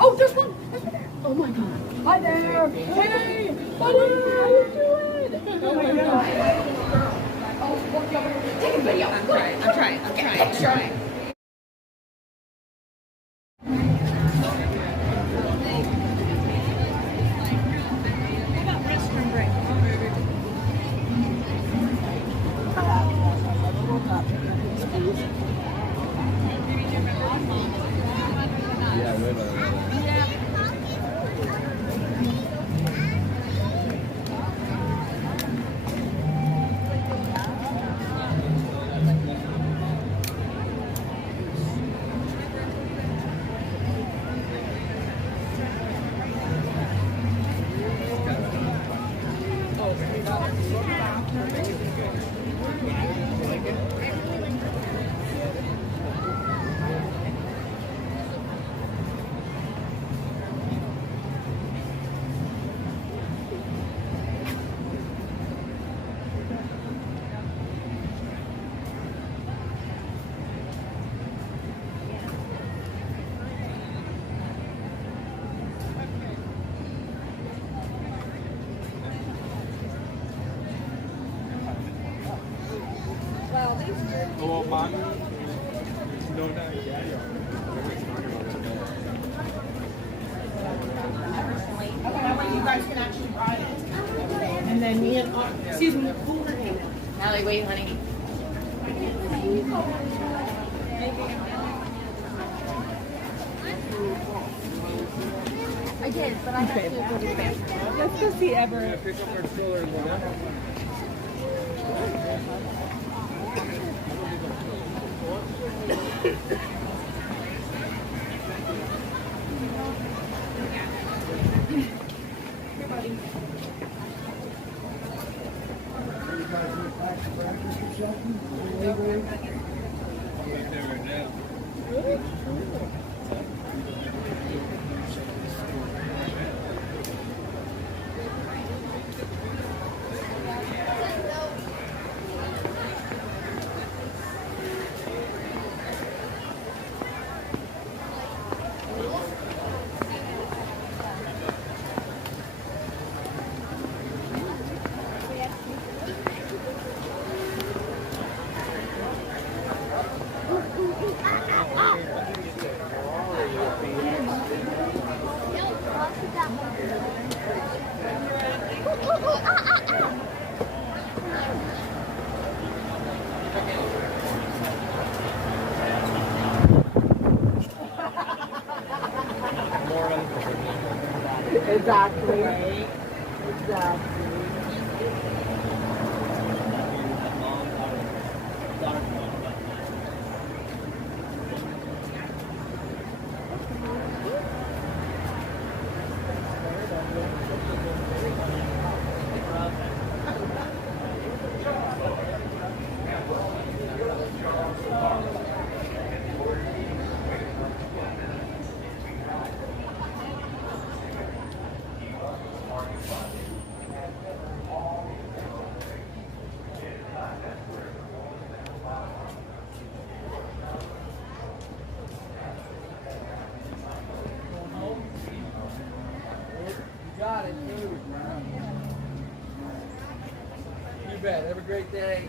Oh, there's one. There's one there. Oh my God. Hi there. Hey, buddy. How you doing? Oh my God. Oh, take a video. I'm trying. And then me and excuse me, hold her hand. Allie, wait, honey. I did, but I have to go to the bathroom. Let's go see Everett. Pick up our stroller and go down. Exactly. Exactly. Got it, dude. You bet. Have a great day.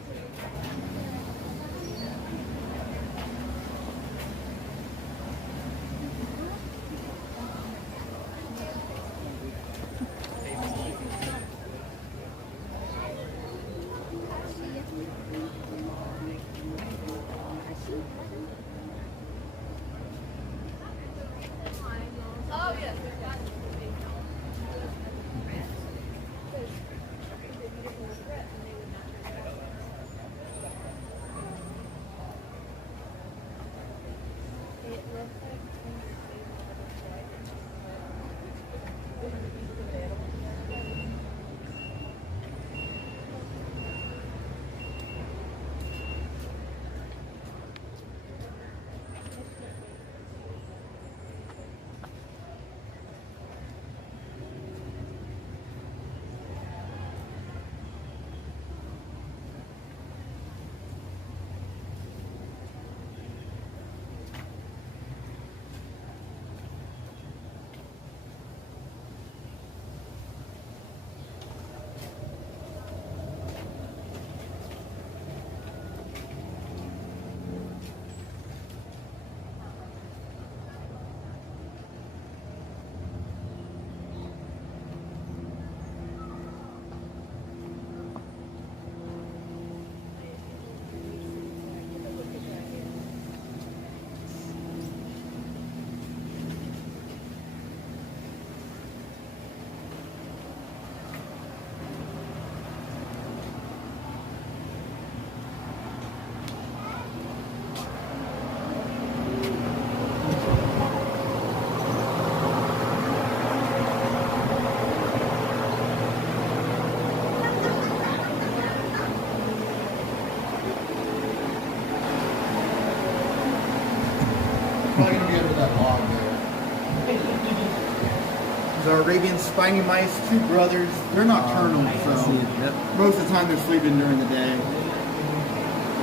These are Arabian spiny mice, two brothers. They're nocturnal, so Yep. most of the time they're sleeping during the day.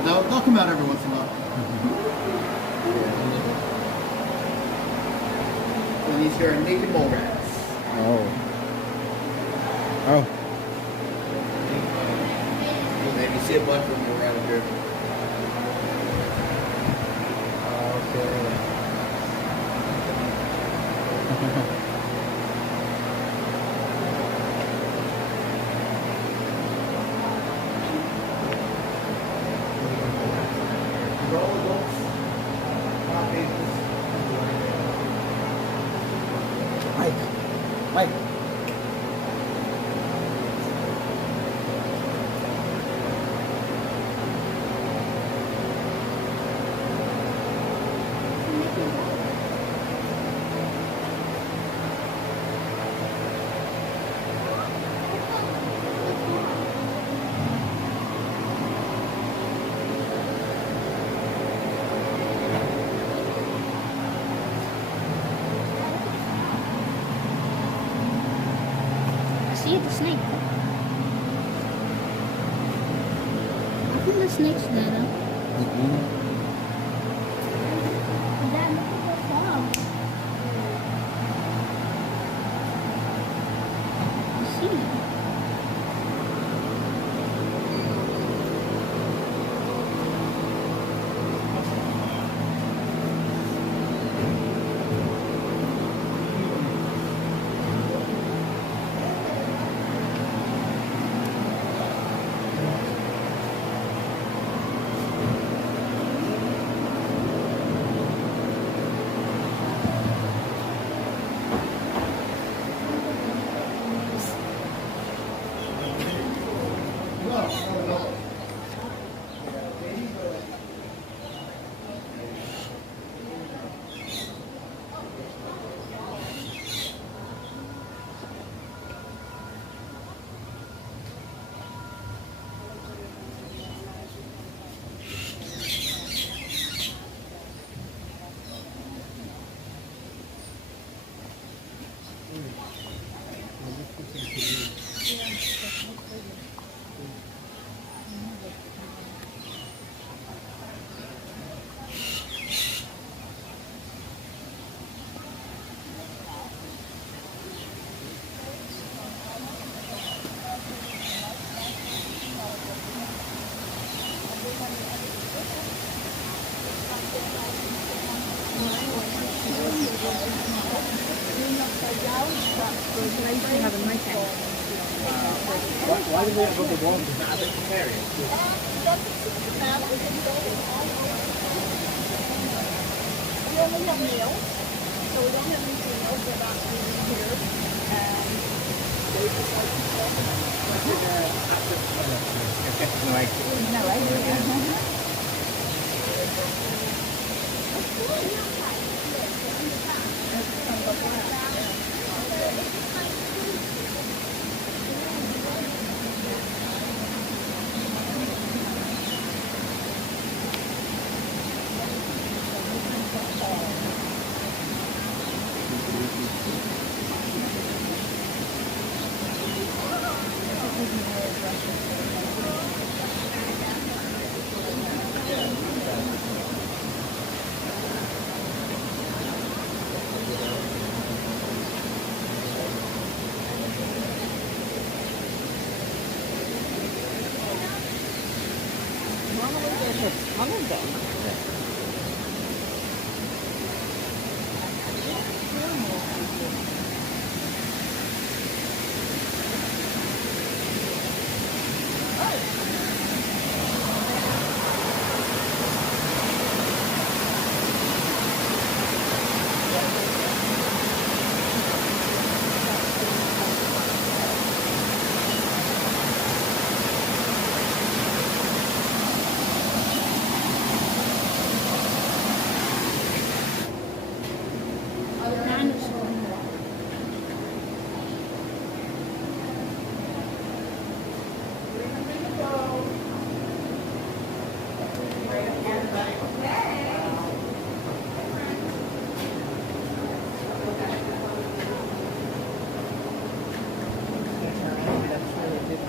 They'll come out every once in a while. And these here are naked mole rats. Oh. Oh. Maybe see a bunch of them around here. Mike. See the snake. I think the snake's dead. Dad, look at the frog. See it. Why do we have the wall? It's not a big area. We only have meals, so we don't have anything else about here. They just like to talk No, I do.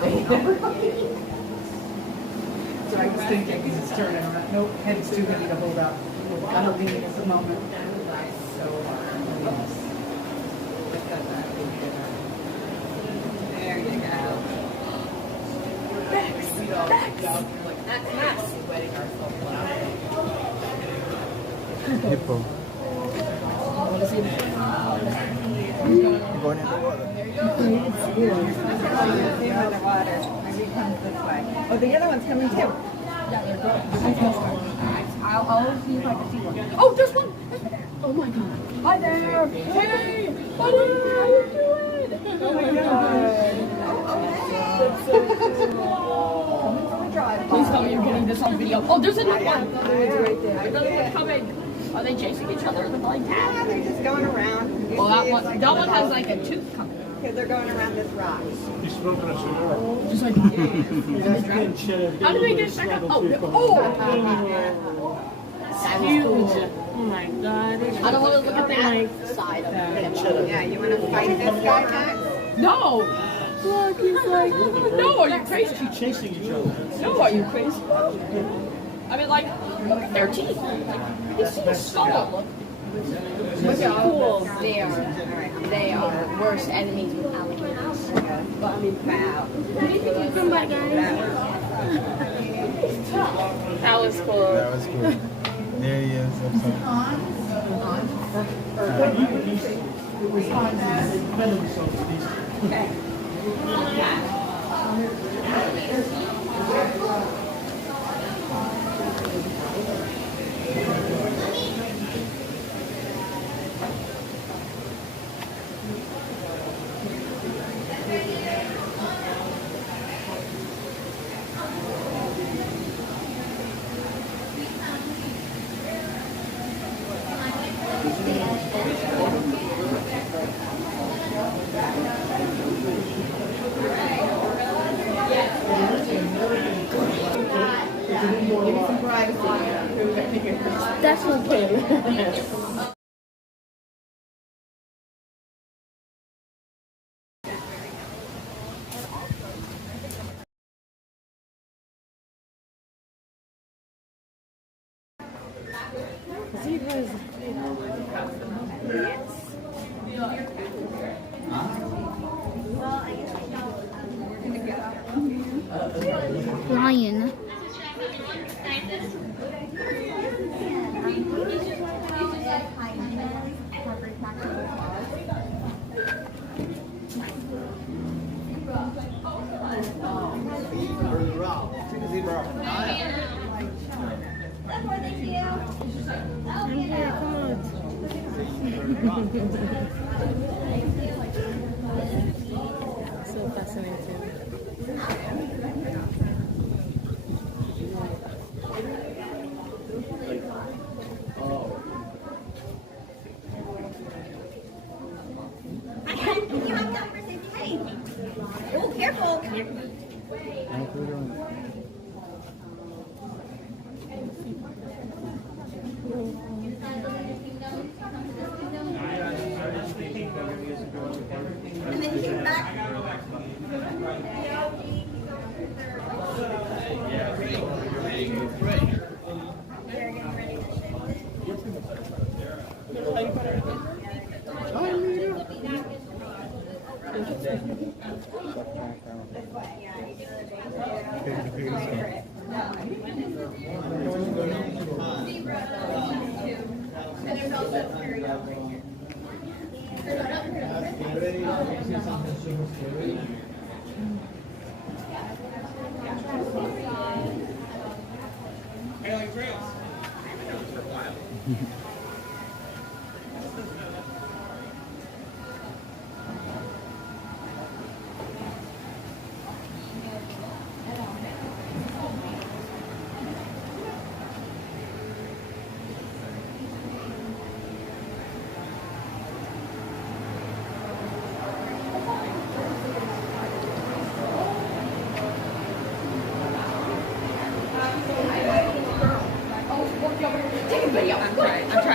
So I was thinking, he's turning around. Nope, head's too heavy to hold up. Gotta lean at the moment. So hard. There you go. That's Max. Wetting ourselves Hippo. Want to see the Going in the water. Maybe it comes this way. Oh, the other one's coming too. Yeah, they're good. I'll see if I can see one. Oh, there's one! Oh my god. Hi there! Hey! Buddy! How you doing? Oh my god. That's so cool. Please tell me you're getting this on video. Oh, there's another one! Right there. Another one coming. Are they chasing each other in the blind tag? Yeah, they're just going around. Well, that one has like a tooth coming. Because they're going around this rock. He's smoking a cigar. Just like, how did they get back up? Oh! That's huge. Oh my god. I don't want to look at that side of it. Yeah, you want to fight this guy, Max? No! Look, he's like, no, are you crazy? Keep chasing each other. No, are you crazy? I mean, like, look at their teeth. You see the skull. Look how cool they are. They are worse enemies with alligators. But I mean, wow. Come back, guys. That was cool. That was cool. There he is. It was hot and they fed themselves to these. Okay. That's okay. Lion. So fascinating. Oh, careful. And then you get back. Take a video. I'm trying.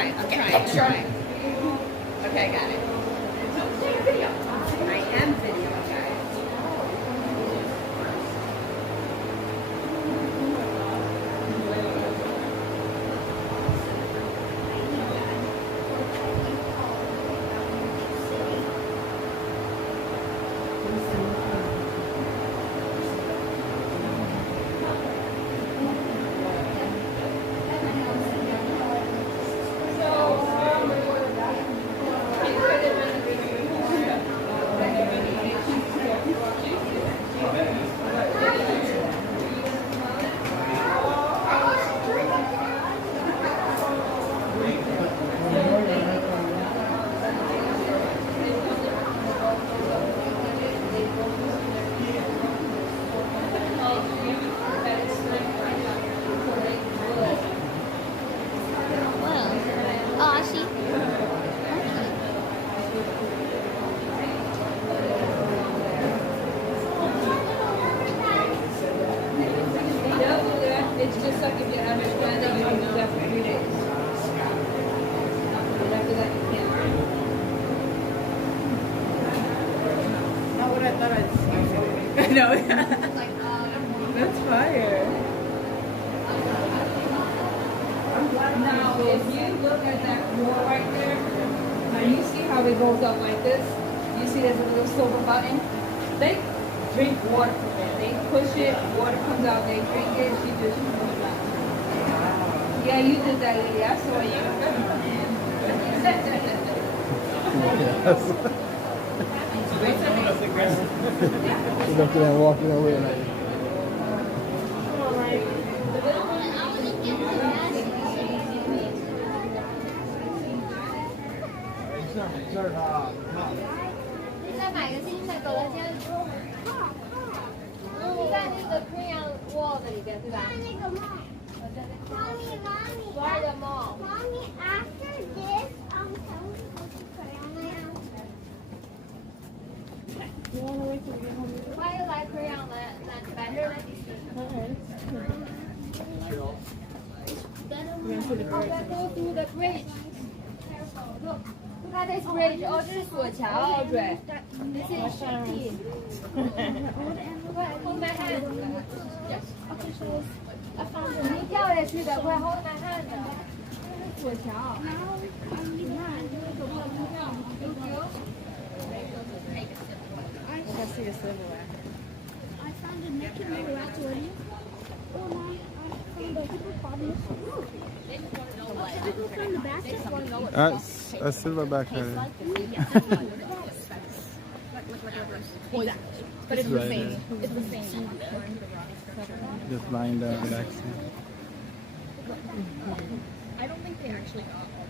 what I thought I'd see. No. That's fire. Now, if you look at that wall right there, now you see how it goes up like this? You see there's a little silver button? They drink water from there. They push it, water comes out, they drink it, she just goes out. Yeah, you did that, lady. I saw you. She's looking at walking away like. Mommy, after this, tell me what you put on my house. Why you like crayon that's better? Go through the bridge. Look at this bridge. Oh, this is 索桥, Audrey. This is Shakti. Hold my hand. Yes. Okay, so I found it. 你掉下去的，快 hold my hand. 索桥. I found a naked laboratory. Oh, Mom, I found a hippopotamus. People from the basket. A silverback herring. But it's the same. It's the same. Just lying down relaxing. I don't think they actually got all